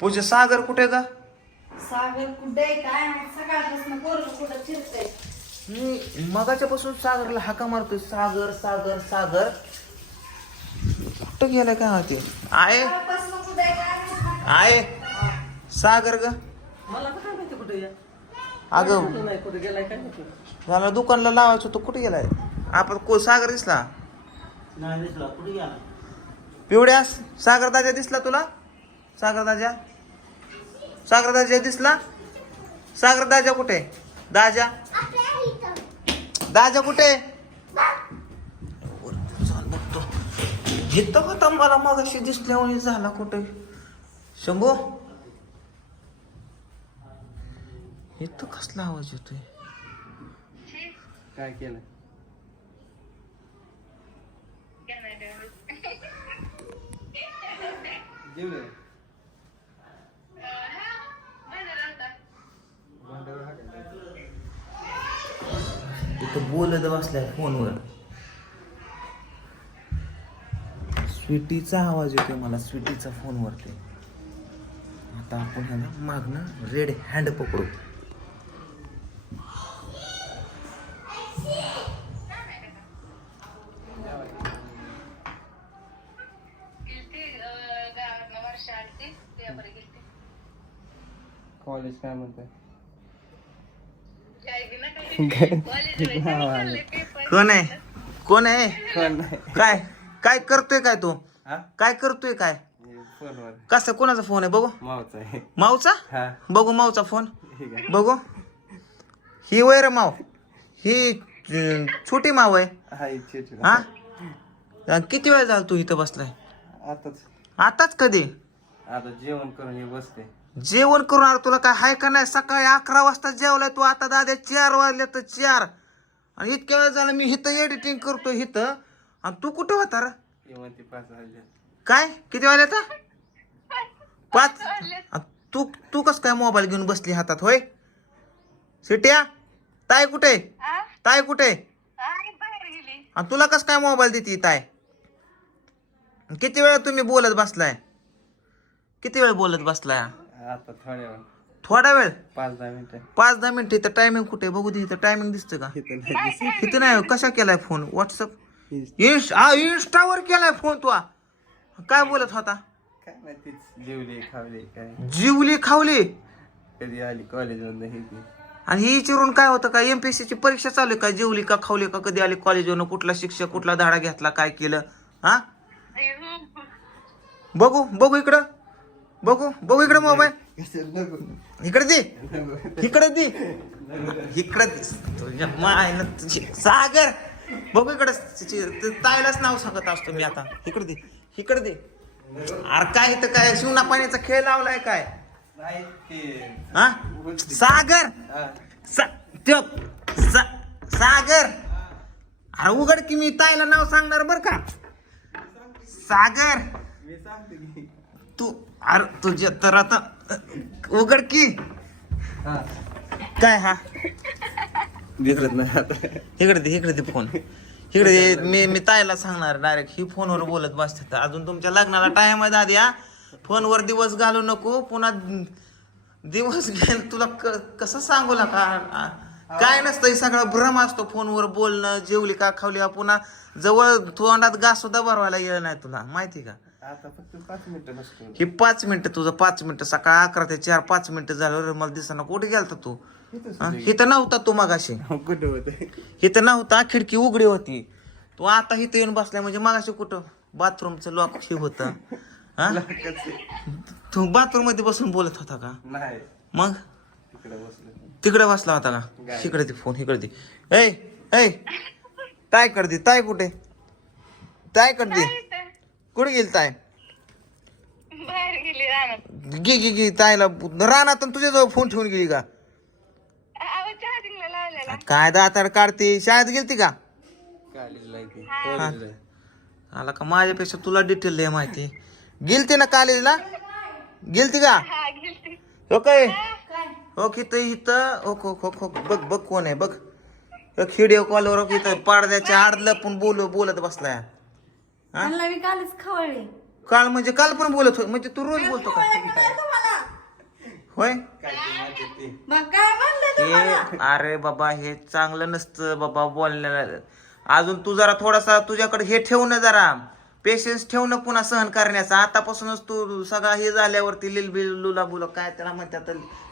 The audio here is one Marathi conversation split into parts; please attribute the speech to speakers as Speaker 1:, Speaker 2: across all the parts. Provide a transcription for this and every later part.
Speaker 1: पूजा सागर कुठे का?
Speaker 2: सागर कुठे काय सकाळपासून पोरग कुठं फिरतय
Speaker 1: मी मगाच्या पासून सागरला हाका मारतोय. सागर सागर सागर. कुठं गेलाय काय माहिती आहे.
Speaker 2: सकाळपासून कुठे काय माहीत.
Speaker 1: आहे. सागर ग.
Speaker 3: मला पण काय माहिती कुठे या
Speaker 1: अगं
Speaker 3: नाही कुठे गेलाय? काय माहिती?
Speaker 1: मला दुकानला लावायचं होतं. कुठे गेलाय? आपण को सागर दिसला.
Speaker 3: नाही दिसला. कुठे गेला?
Speaker 1: पिवड्यास सागर दाजा दिसला तुला? सागर दाजा सागर दाजा दिसला? सागर दाजा कुठे? दाजा दाजा कुठे? बघतो. इथं होता मला मगाशी दिसल्यामुळे झाला कुठे? शंभू? इथं कसला आवाज येतोय?
Speaker 3: काय केलं? जेवले?
Speaker 1: इथं बोलत बसलाय फोनवर. स्वीटीचा आवाज येतोय मला स्वीटीचा फोनवर ते आता आपण ह्याला मागणं रेड हँड पकडू.
Speaker 3: कॉलेज काय म्हणतंय?
Speaker 1: कोण आहे? कोण आहे? काय? काय करतोय काय तू? काय करतोय काय? कसं कोणाचा फोन आहे? बघू.
Speaker 3: मावचा हा.
Speaker 1: बघू माऊचा फोन. बघू. ही वैर माव. ही छोटी माव आहे.
Speaker 3: हा
Speaker 1: किती वेळ झाला तू इथं बसलाय?
Speaker 3: आताच.
Speaker 1: आताच कधी?
Speaker 3: आता जेवण करून बसते.
Speaker 1: जेवण करून आला तुला काय हाय का नाही? सकाळी अकरा वाजता जेवलाय तू आता दादा चार वाजले तर चार. आणि इतक्या वेळ झाला मी इथं एडिटिंग करतो इथं. आणि तू कुठं होता रे? काय? किती वाजले आता? पाच. तू तू कस काय मोबाईल घेऊन बसली हातात होय? सिट्या ताय कुठे? ताय कुठे? आणि तुला कस काय मोबाईल देते ताय किती वेळ तुम्ही बोलत बसलाय? किती वेळ बोलत बसलाय?
Speaker 3: आता थोड्या वेळ.
Speaker 1: थोडा वेळ?
Speaker 3: पाच दहा मिनिटं.
Speaker 1: पाच दहा मिनिटं इथं टायमिंग कुठे? बघू दे इथं टायमिंग दिसतं का?
Speaker 3: इथं नाही दिसत.
Speaker 1: इथं नाही कशा केलाय फोन व्हॉट्सअप इंस्ट हा इंस्टावर केलाय फोन तू काय बोलत होता?
Speaker 3: काय जेवली खावली काय?
Speaker 1: जीवली खावली?
Speaker 3: कधी आली कॉलेज मधनं हे ती.
Speaker 1: आणि ही विचारून काय होतं का? एमपीएससी ची परीक्षा चालू आहे का? जेवली का खावली का? कधी आली कॉलेजवरनं कुठला शिक्षक कुठला धाडा घेतला काय केलं? हा? बघू बघू इकडं. बघू बघू इकडं मोबाईल. इकडे दे. इकडे दे. इकडे दे. तुझ्या मायनं तुझी सागर. बघू इकडे. ताईलाच नाव सांगत असतो मी आता. इकडे दे. इकडे दे. अरे काय इथं काय? शिवना पाण्याचा खेळ लावलाय काय? हा? सागर. सा- त्यो सा- सागर. अरे उघड की मी ताईला नाव सांगणार बर का? सागर. तू अरे तुझ्या तर आता उघड की. काय हा?
Speaker 3: दिसत नाही आता.
Speaker 1: इकडे दे इकडे दे फोन. इकडे दे मी मी ताईला सांगणार डायरेक्ट ही फोनवर बोलत बसते अजून तुमच्या लग्नाला टाइम आहे दादी हा फोनवर दिवस घालू नको पुन्हा दिवस गेल तुला क- कसं सांगू नका? आ- काय नसतं हे सगळं भ्रम असतो फोनवर बोलणं जेवली का खावली का पुन्हा जवळ तोंडात घास सुद्धा भरवायला येळ नाही तुला. माहिती का?
Speaker 3: आता फक्त पाच मिनिटं बसतो
Speaker 1: ही पाच मिनिटं तुझं पाच मिनिटं सकाळ अकरा ते चार पाच मिनिटं झाल्यावर मला दिसना. कुठे गेलता तू? हा? इथं नव्हता तू मगाशी.
Speaker 3: कुठं होत?
Speaker 1: इथं नव्हता खिडकी उघडी होती. तू आता इथं येऊन बसलाय म्हणजे मगाशी कुठं? बाथरूमचं लॉक हे होतं. हा? तू बाथरूममध्ये बसून बोलत होता का?
Speaker 3: नाही.
Speaker 1: मग?
Speaker 3: तिकडे बसलो
Speaker 1: तिकडे बसला होता का. इकडे दे फोन इकडे दे. ऐ ऐ. ताय कर दे ताय कुठे? ताय कर दे. कुठे गेली ताय
Speaker 4: बाहेर गेली रानात.
Speaker 1: गे गे गे तायला रानात आणि तुझ्याजवळ फोन ठेवून गेली का?
Speaker 4: अहो चार्जिंगला लावलेला.
Speaker 1: काय दातार काढते? शाळेत गेलती का?
Speaker 3: कॉलेजला येते कॉलेजला
Speaker 1: आला का? माझ्यापेक्षा तुला डिटेल आहे माहिती. गेलती ना कॉलेजला गेलती का?
Speaker 4: हा गेलती.
Speaker 1: हो काय? हो. की इथं इथं? हो हो हो बघ बघ कोण आहे बघ. व्हिडिओ कॉलवर हो इथं पडद्याच्या आड लपून बोल बोलत बसलाय. हा?
Speaker 2: त्यांना मी कालच खवळले.
Speaker 1: काल म्हणजे काल पण बोलत होय म्हणजे तू रोज बोलतो का? होय?
Speaker 3: काय ते म्हणतात ते?
Speaker 2: मग काय म्हणलं तुम्हाला?
Speaker 1: हे अरे बाबा हे चांगलं नसतं बाबा बोलण्याला. अजून तू जरा थोडासा तुझ्याकडे हे ठेव ना जरा. पेशन्स ठेव ना पुन्हा सहन करण्याचा. आतापासूनच तू सगळा हे झाल्यावरती लिल बिल लुला बुला काय त्याला म्हणतात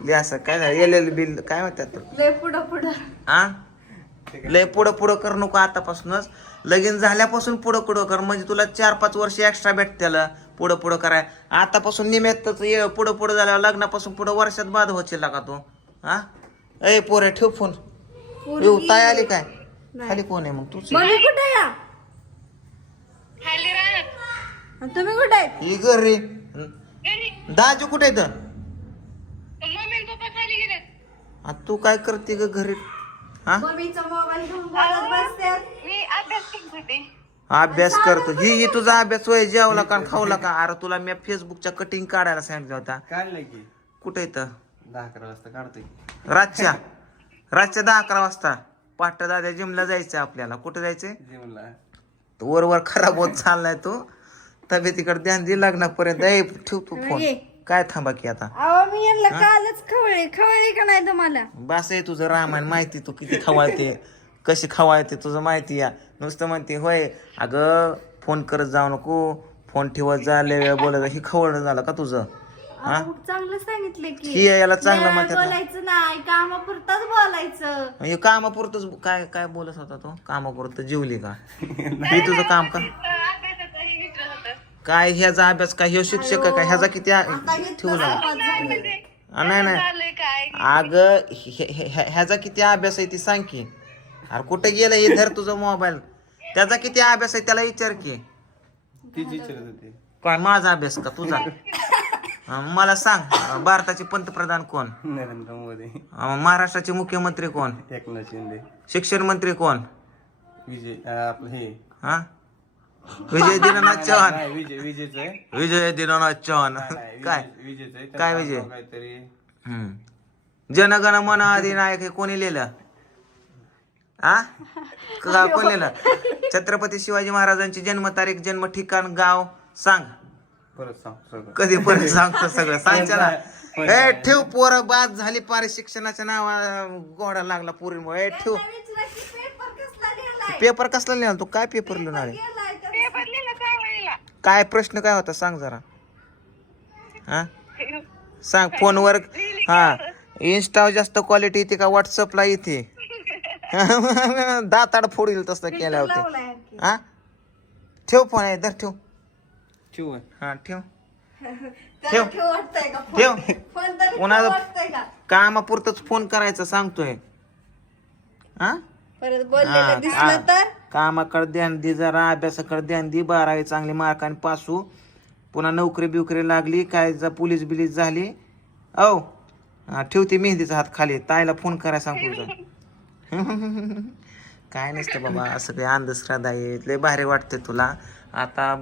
Speaker 1: लय असं काय एल एल बिल काय म्हणतात?
Speaker 2: लय पुढं पुढं.
Speaker 1: हा लय पुढं पुढं कर नको आतापासूनच. लगीन झाल्यापासून पुढं पुढं कर. म्हणजे तुला चार पाच वर्ष एक्स्ट्रा भेटत्याला पुढं पुढं कराय. आतापासून निमित्तच ये. पुढं पुढं झाल्यावर लग्नापासून पुढं वर्षात बाद होशील का तू? हा? ए पोरे ठेव फोन. येऊ ताय आली काय? खाली कोण आहे मग.
Speaker 2: मम्मी कुठे तुम्ही कुठे
Speaker 1: ही घर. रे दाजू कुठे आहे तर तू काय करते ग घरी? हा?
Speaker 2: मम्मीचा मोबाईल घेऊन बोलत बसते.
Speaker 4: मी अभ्यास करत होते.
Speaker 1: अभ्यास करतो. ही ही तुझा अभ्यास वय जेवला का? आणि खावला का अरे तुला मी फेसबुकच्या कटिंग काढायला सांगितलं होता.
Speaker 3: की.
Speaker 1: कुठे इथं?
Speaker 3: दहा अकरा वाजता काढतोय
Speaker 1: रातच्या. रातच्या दहा अकरा वाजता. पाठ दाद्या जिमला जायचं आपल्याला. कुठे जायचंय?
Speaker 3: जिमला.
Speaker 1: तो वर वर खराब होत चाललाय तो. तब्येतीकडे ध्यान दे लग्नापर्यंत. ए ठेव तू फोन
Speaker 2: ये.
Speaker 1: काय थांबा की आता?
Speaker 2: अहो मी यांना कालच खवळे खवळे का नाही तुम्हाला?
Speaker 1: बस आहे तुझं रामायण माहिती तू किती खवाळते. कशी खवाळते तुझं माहिती या. नुसतं म्हणते होय अगं फोन करत जाऊ नको. फोन ठेवत जा लय वेळ बोलत जा. ही खवळणं झालं का तुझं? हा?
Speaker 2: अहो, चांगलं सांगितलं की.
Speaker 1: ही याला चांगलं म्हणतात ना.
Speaker 2: बोलायचं नाही कामापुरताच बोलायचं.
Speaker 1: हे कामापुरतच काय काय बोलत होता तो? कामापुरतं जेवली का? हे तुझं काम का
Speaker 4: अभ्यासाचं हे विचारत होतं
Speaker 1: काय ह्याचा अभ्यास काय ह्यो शिक्षक आहे का ह्याचा किती ठेवला आ, नाही नाही.
Speaker 4: काय?
Speaker 1: अगं ह्याचा किती अभ्यास आहे ती सांग की. अरे कुठे गेलं हे धर तुझं मोबाईल. त्याचा किती अभ्यास आहे त्याला विचार की.
Speaker 3: तीच विचारत होते.
Speaker 1: काय माझा अभ्यास का तुझा? अं, मला सांग भारताचे पंतप्रधान कोण?
Speaker 3: नरेंद्र मोदी.
Speaker 1: अं, महाराष्ट्राचे मुख्यमंत्री कोण?
Speaker 3: एकनाथ शिंदे.
Speaker 1: शिक्षण मंत्री कोण?
Speaker 3: विजय अं, आपलं हे.
Speaker 1: हा? विजय दीनानाथ चव्हाण.
Speaker 3: नाही, विजय विजयच आहे.
Speaker 1: विजय दीनानाथ चव्हाण.
Speaker 3: नाही,
Speaker 1: काय?
Speaker 3: विजय- विजयच आहे.
Speaker 1: काय विजय?
Speaker 3: नाव काहीतरी.
Speaker 1: हम्म. जनगण मन अधिनायक हे कोणी लिहिलं? आ? का कोण लिहिलं? छत्रपती शिवाजी महाराजांची जन्मतारीख जन्म ठिकाण गाव? सांग.
Speaker 3: परत सांग सगळं.
Speaker 1: कधी परत सांगतो सगळं? सांगच्या ना ए ठेव पोर बाद झाली पार. शिक्षणाच्या नावा घोडा लागला पुरीमुळे. ए ठेव.
Speaker 2: पेपर कसला लिहिलाय?
Speaker 1: पेपर कसला लिहिला तू? काय पेपर लिहिणार आहे
Speaker 2: गेलाय तर
Speaker 4: पेपर लिहिला चांगला लिहिला
Speaker 1: काय प्रश्न काय होता सांग जरा. हा? सांग फोनवर हा. इन्स्टा जास्त क्वालिटी येते का व्हॉट्सअपला येते? दाताड फोडील तसं केल्या होते. हा? ठेव फोन आहे धर ठेव.
Speaker 3: ठेवू.
Speaker 1: हा ठेव.
Speaker 2: ठेव. वाटतंय का फोन?
Speaker 1: ठेव.
Speaker 2: फोन तरी
Speaker 1: कोणाला- कामापुरतच फोन करायचा सांगतोय. हा?
Speaker 2: परत
Speaker 1: हा,
Speaker 2: बोललेलं दिसलं. तर?
Speaker 1: कामाकडे ध्यान दे जरा अभ्यासाकडे ध्यान दे. बारावी चांगली मार्काने पासू पुन्हा नोकरी बिवकरी लागली काय जा पोलीस बिलीस झाली. औ ठेवते मेहंदीचा हात खाली. ताईला फोन करायला सांग तुझं. काय नसतं बाबा असं काही अंधश्रद्धा आहे. लय भारी वाटते तुला. आता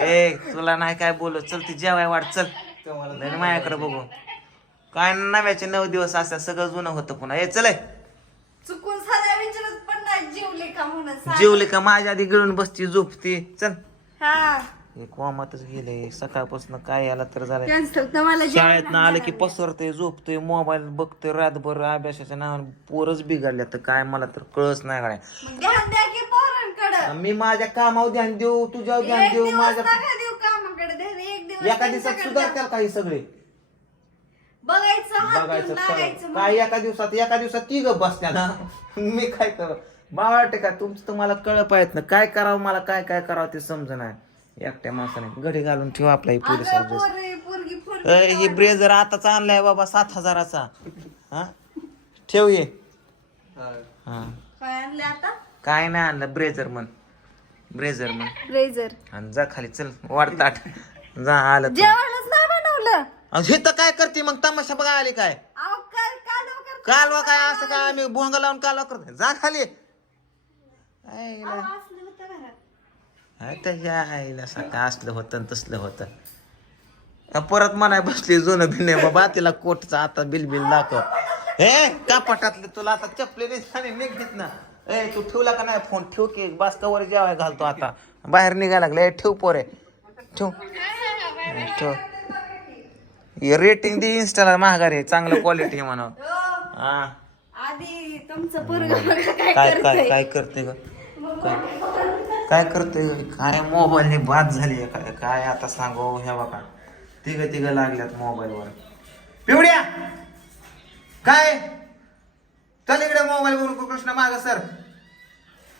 Speaker 1: ए तुला नाही काय बोलत. चल ती जेवाय वाट चल. माझ्याकडे बघू. काय नव्याचे नऊ दिवस असतात सगळं जुनं होतं पुन्हा. ए चल.
Speaker 2: चुकून साध्या विचारत पण नाही जीवले का म्हणून सांग.
Speaker 1: जेवले का? माझ्या आधी गिळून बसती झोपती. चल.
Speaker 2: हा.
Speaker 1: हे कोमातच गेले. सकाळपासून काय याला तर झालंय.
Speaker 2: कॅन्सल तर मला
Speaker 1: शाळेत ना आलं की पसरतोय झोपतोय मोबाईल बघतोय रातभर अभ्यासाच्या नावाने पोरच बिघडल्या. तर काय मला तर कळच नाही काय
Speaker 2: मग ध्यान द्या की पोरांकडे.
Speaker 1: मी माझ्या कामावर ध्यान देऊ तुझ्यावर ध्यान देऊ माझ्या
Speaker 2: नका देऊ कामाकडे ध्यान एक दिवस
Speaker 1: एका दिवसात सुधारतील काही सगळे?
Speaker 2: बघायचं
Speaker 1: बघायचं
Speaker 2: लागायचं.
Speaker 1: काय एका दिवसात? एका दिवसात ती ग बसत्या ना मी काय कर? मला वाटते का तुमचं तुम्हाला कळ पाहिजे ना. काय करावं मला काय काय करावं ते समज नाही एकट्या माणसाने घडी घालून ठेवा आपला ही पोलीस अय, ही ब्रेझर आताच आणलाय बाबा सात हजाराचा. हा? ठेव ये
Speaker 3: हा.
Speaker 1: हा.
Speaker 2: काय आणले आता?
Speaker 1: काय नाही आणलं ब्रेझर म्हण. ब्रेझर म्हण.
Speaker 2: ब्रेझर.
Speaker 1: आणि जा खाली चल वाढताट जा आलं तर.
Speaker 2: जेवणच नाही बनवलं.
Speaker 1: अहो, हे तर काय करते मग तमाशा बघा आली काय.
Speaker 2: अहो
Speaker 1: कालवा काय असं काय आम्ही भोंग लावून कालवा करतो जा खाली. आईला. त्याच्या आईला सकाळ असलं होतं तसलं होतं. परत म्हणाय बसली जुनं भिने बाबा तिला कोटचा आता बिल बिल दाखव. हे कापटातले तुला आता चपले नाही निघत ना ए तू ठेवला का नाही फोन? ठेव की बस कवर जेवाय घालतो आता. बाहेर निघायला लागले. ठेव पोरे. ठेव. ठेव. रेटिंग दे इन्स्टाला महागारी आहे चांगलं क्वालिटी आहे म्हणा
Speaker 2: हो,
Speaker 1: हा.
Speaker 2: आधी तुमचं काय
Speaker 1: काय काय करते ग? काय काय करते काय मोबाईलने बाद झाली काय काय आता सांगू? हे बघा. तिघ तिघ लागल्यात मोबाईलवर पिवड्या! काय? चल इकडे मोबाईल वरून कृष्ण माग सर.